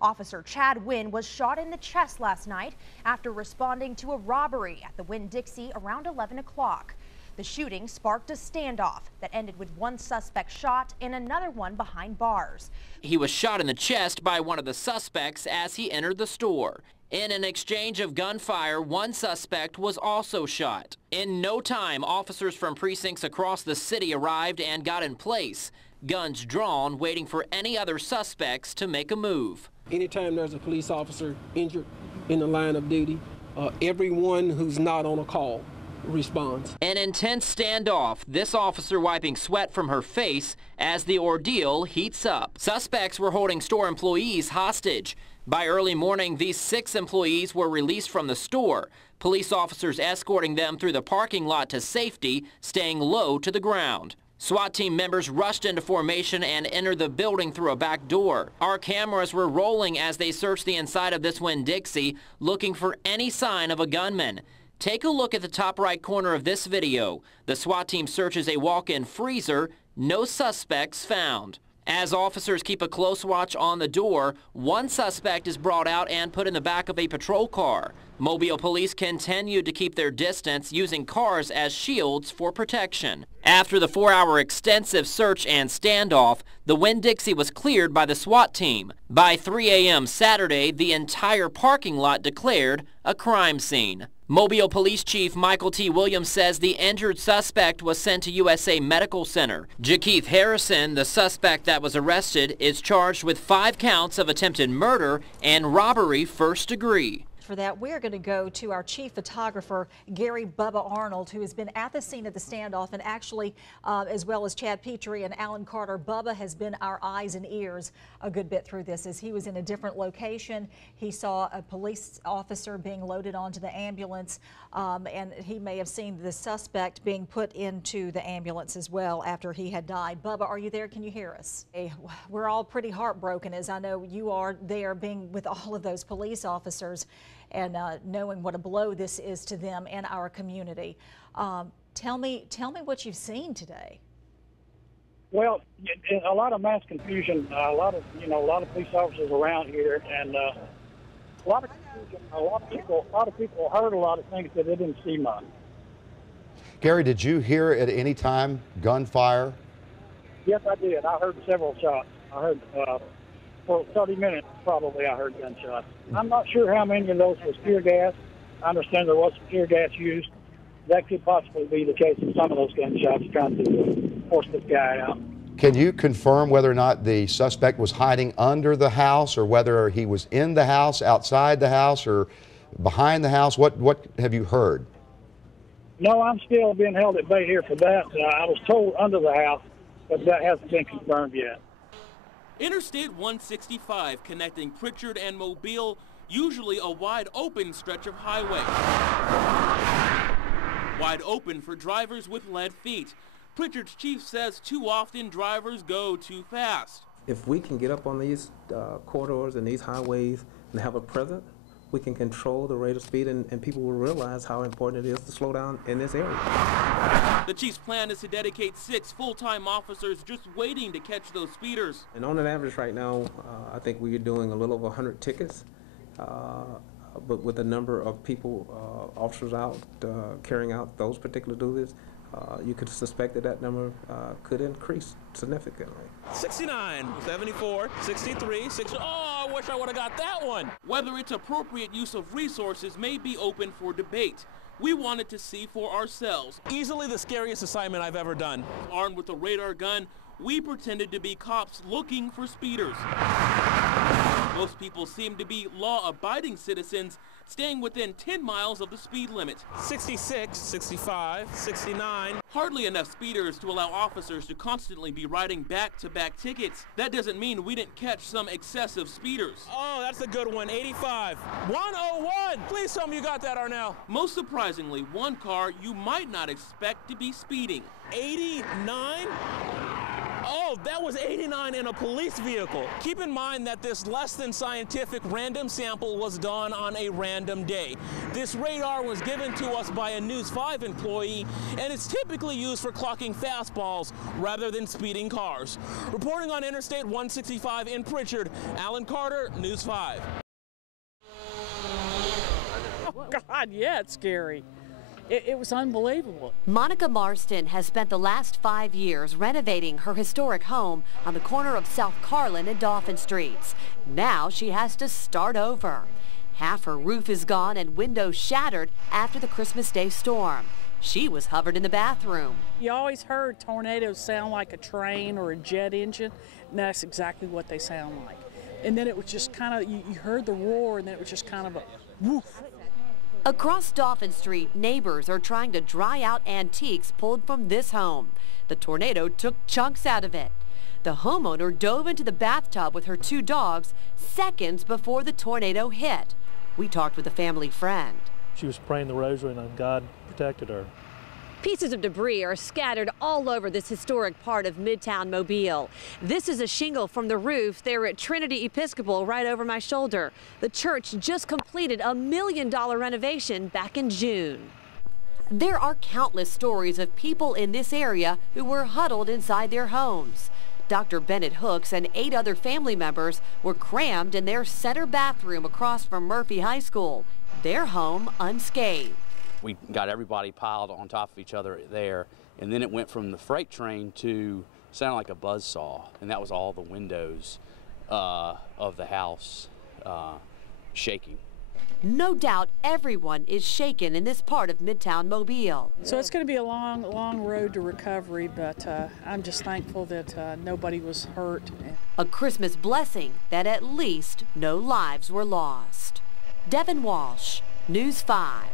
Officer Chad Wynn was shot in the chest last night after responding to a robbery at the Winn-Dixie around 11 o'clock. The shooting sparked a standoff that ended with one suspect shot and another one behind bars. He was shot in the chest by one of the suspects as he entered the store. In an exchange of gunfire, one suspect was also shot. In no time, officers from precincts across the city arrived and got in place, guns drawn, waiting for any other suspects to make a move. Anytime there's a police officer injured in the line of duty, everyone who's not on a call responds. An intense standoff, this officer wiping sweat from her face as the ordeal heats up. Suspects were holding store employees hostage. By early morning, these 6 employees were released from the store, police officers escorting them through the parking lot to safety, staying low to the ground. SWAT team members rushed into formation and entered the building through a back door. Our cameras were rolling as they searched the inside of this Winn-Dixie, looking for any sign of a gunman. Take a look at the top right corner of this video. The SWAT team searches a walk-in freezer. No suspects found. As officers keep a close watch on the door, one suspect is brought out and put in the back of a patrol car. Mobile police continued to keep their distance, using cars as shields for protection. After the 4-hour extensive search and standoff, the Winn-Dixie was cleared by the SWAT team. By 3 a.m. Saturday, the entire parking lot declared a crime scene. Mobile Police Chief Michael T. Williams says the injured suspect was sent to USA Medical Center. Jakeith Harrison, the suspect that was arrested, is charged with 5 counts of attempted murder and robbery first degree. For that, we're going to go to our chief photographer, Gary Bubba Arnold, who has been at the scene of the standoff, and actually, as well as Chad Petrie and Alan Carter, Bubba has been our eyes and ears a good bit through this. As he was in a different location, he saw a police officer being loaded onto the ambulance, and he may have seen the suspect being put into the ambulance as well after he had died. Bubba, are you there? Can you hear us? Hey, we're all pretty heartbroken, as I know you are there, being with all of those police officers and knowing what a blow this is to them and our community. Tell me what you've seen today. Well, a lot of mass confusion, a lot of police officers around here, and a lot of confusion. A lot of people heard a lot of things that they didn't see much. Gary, did you hear at any time gunfire? Yes, I did. I heard several shots. I heard for 30 minutes probably I heard gunshots. I'm not sure how many of those was tear gas. I understand there was some tear gas used. That could possibly be the case in some of those gunshots trying to force this guy out. Can you confirm whether or not the suspect was hiding under the house, or whether he was in the house, outside the house, or behind the house? What have you heard? No, I'm still being held at bay here for that. I was told under the house, but that hasn't been confirmed yet. Interstate 165 connecting Pritchard and Mobile, usually a wide open stretch of highway. Wide open for drivers with lead feet. Pritchard's chief says too often drivers go too fast. If we can get up on these corridors and these highways and have a presence, we can control the rate of speed, and people will realize how important it is to slow down in this area. The chief's plan is to dedicate 6 full-time officers just waiting to catch those speeders. And on an average right now, I think we're doing a little over 100 tickets, but with the number of people, officers out carrying out those particular duties, you could suspect that number could increase significantly. 69, 74, 63, 60. Oh, I wish I would have got that one. Whether it's appropriate use of resources may be open for debate. We wanted to see for ourselves. Easily the scariest assignment I've ever done. Armed with a radar gun, we pretended to be cops looking for speeders. Most people seem to be law-abiding citizens, staying within 10 miles of the speed limit. 66, 65, 69. Hardly enough speeders to allow officers to constantly be writing back-to-back tickets. That doesn't mean we didn't catch some excessive speeders. Oh, that's a good one, 85. 101! Please tell me you got that, Arnell. Most surprisingly, one car you might not expect to be speeding. 89? Oh, that was 89 in a police vehicle. Keep in mind that this less than scientific random sample was done on a random day. This radar was given to us by a News 5 employee, and it's typically used for clocking fastballs rather than speeding cars. Reporting on Interstate 165 in Pritchard, Alan Carter, News 5. Oh, God, yeah, it's scary. It was unbelievable. Monica Marston has spent the last 5 years renovating her historic home on the corner of South Carlin and Dauphin Streets. Now she has to start over. Half her roof is gone and windows shattered after the Christmas Day storm. She was hovered in the bathroom. You always heard tornadoes sound like a train or a jet engine, and that's exactly what they sound like. And then it was just kind of, you heard the roar, and then it was just kind of a woof. Across Dauphin Street, neighbors are trying to dry out antiques pulled from this home. The tornado took chunks out of it. The homeowner dove into the bathtub with her 2 dogs seconds before the tornado hit. We talked with a family friend. She was praying the rosary and God protected her. Pieces of debris are scattered all over this historic part of Midtown Mobile. This is a shingle from the roof there at Trinity Episcopal right over my shoulder. The church just completed a $1 million renovation back in June. There are countless stories of people in this area who were huddled inside their homes. Dr. Bennett Hooks and 8 other family members were crammed in their center bathroom across from Murphy High School, their home unscathed. We got everybody piled on top of each other there, and then it went from the freight train to sounded like a buzzsaw, and that was all the windows of the house shaking. No doubt everyone is shaken in this part of Midtown Mobile. So it's going to be a long, long road to recovery, but I'm just thankful that nobody was hurt. A Christmas blessing that at least no lives were lost. Devin Walsh, News 5.